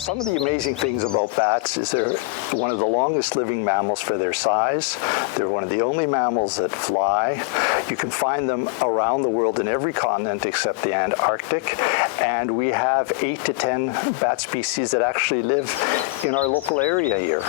Some of the amazing things about bats is they're one of the longest living mammals for their size. They're one of the only mammals that fly. You can find them around the world in every continent except the Antarctic. And we have 8 to 10 bat species that actually live in our local area here.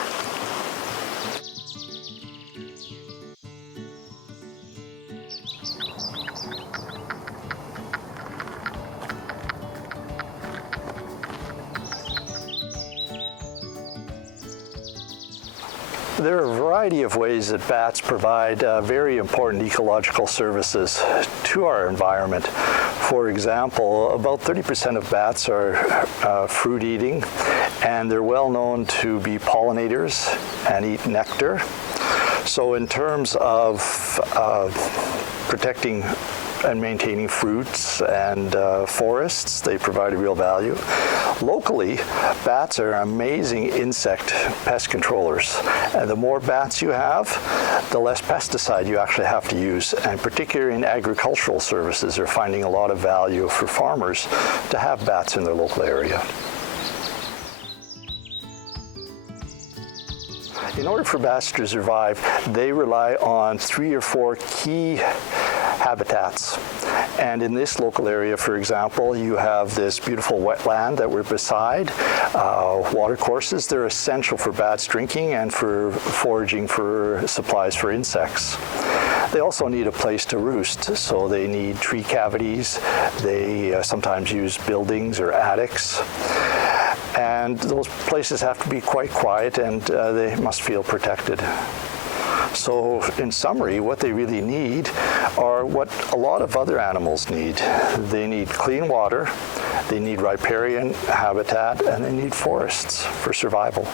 There are a variety of ways that bats provide very important ecological services to our environment. For example, about 30% of bats are fruit eating, and they're well known to be pollinators and eat nectar. So in terms of protecting and maintaining fruits and forests, they provide a real value. Locally, bats are amazing insect pest controllers. And the more bats you have, the less pesticide you actually have to use. And particularly in agricultural services, they're finding a lot of value for farmers to have bats in their local area. In order for bats to survive, they rely on 3 or 4 key habitats. And in this local area, for example, you have this beautiful wetland that we're beside. Watercourses, they're essential for bats drinking and for foraging for supplies for insects. They also need a place to roost, so they need tree cavities. They sometimes use buildings or attics. And those places have to be quite quiet, and they must feel protected. So in summary, what they really need are what a lot of other animals need. They need clean water, they need riparian habitat, and they need forests for survival.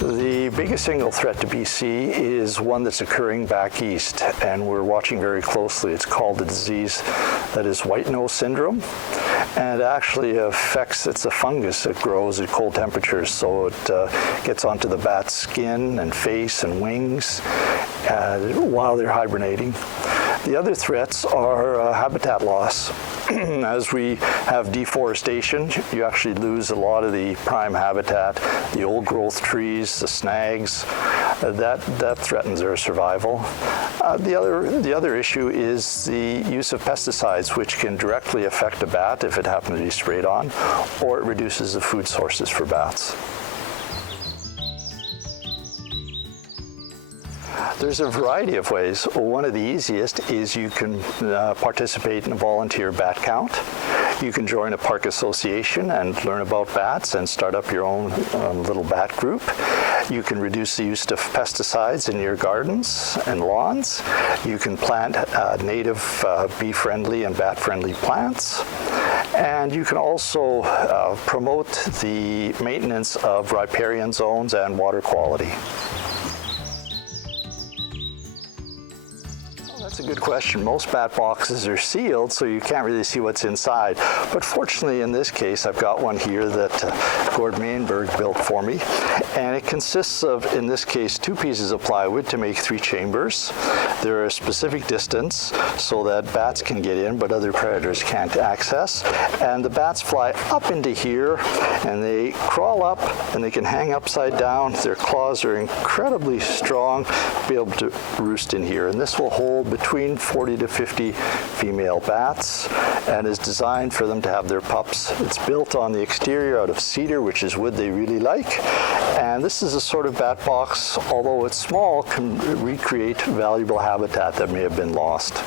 The biggest single threat to BC is one that's occurring back east, and we're watching very closely. It's called the disease that is white nose syndrome, and it actually affects, it's a fungus that grows at cold temperatures, so it gets onto the bat's skin and face and wings while they're hibernating. The other threats are habitat loss. As we have deforestation, you actually lose a lot of the prime habitat, the old growth trees, the snags. That threatens their survival. The other issue is the use of pesticides, which can directly affect a bat if it happens to be sprayed on, or it reduces the food sources for bats. There's a variety of ways. One of the easiest is you can participate in a volunteer bat count. You can join a park association and learn about bats and start up your own little bat group. You can reduce the use of pesticides in your gardens and lawns. You can plant native bee-friendly and bat-friendly plants. And you can also promote the maintenance of riparian zones and water quality. That's a good question. Most bat boxes are sealed, so you can't really see what's inside. But fortunately, in this case, I've got one here that Gord Mainberg built for me. And it consists of, in this case, 2 pieces of plywood to make 3 chambers. They're a specific distance so that bats can get in, but other predators can't access. And the bats fly up into here, and they crawl up, and they can hang upside down. Their claws are incredibly strong to be able to roost in here. And this will hold between 40 to 50 female bats and is designed for them to have their pups. It's built on the exterior out of cedar, which is wood they really like. And this is a sort of bat box, although it's small, can recreate valuable habitat that may have been lost.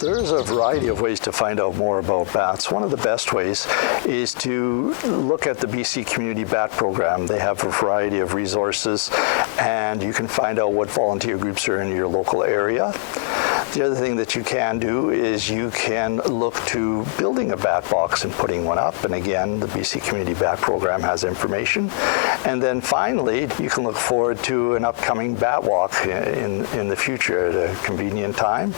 There's a variety of ways to find out more about bats. One of the best ways is to look at the BC Community Bat Program. They have a variety of resources, and you can find out what volunteer groups are in your local area. The other thing that you can do is you can look to building a bat box and putting one up. And again, the BC Community Bat Program has information. And then finally, you can look forward to an upcoming bat walk in the future at a convenient time.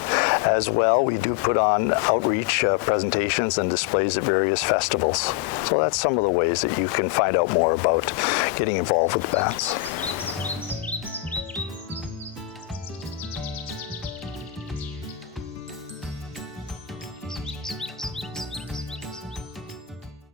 As well, we do put on outreach presentations and displays at various festivals. So that's some of the ways that you can find out more about getting involved with bats.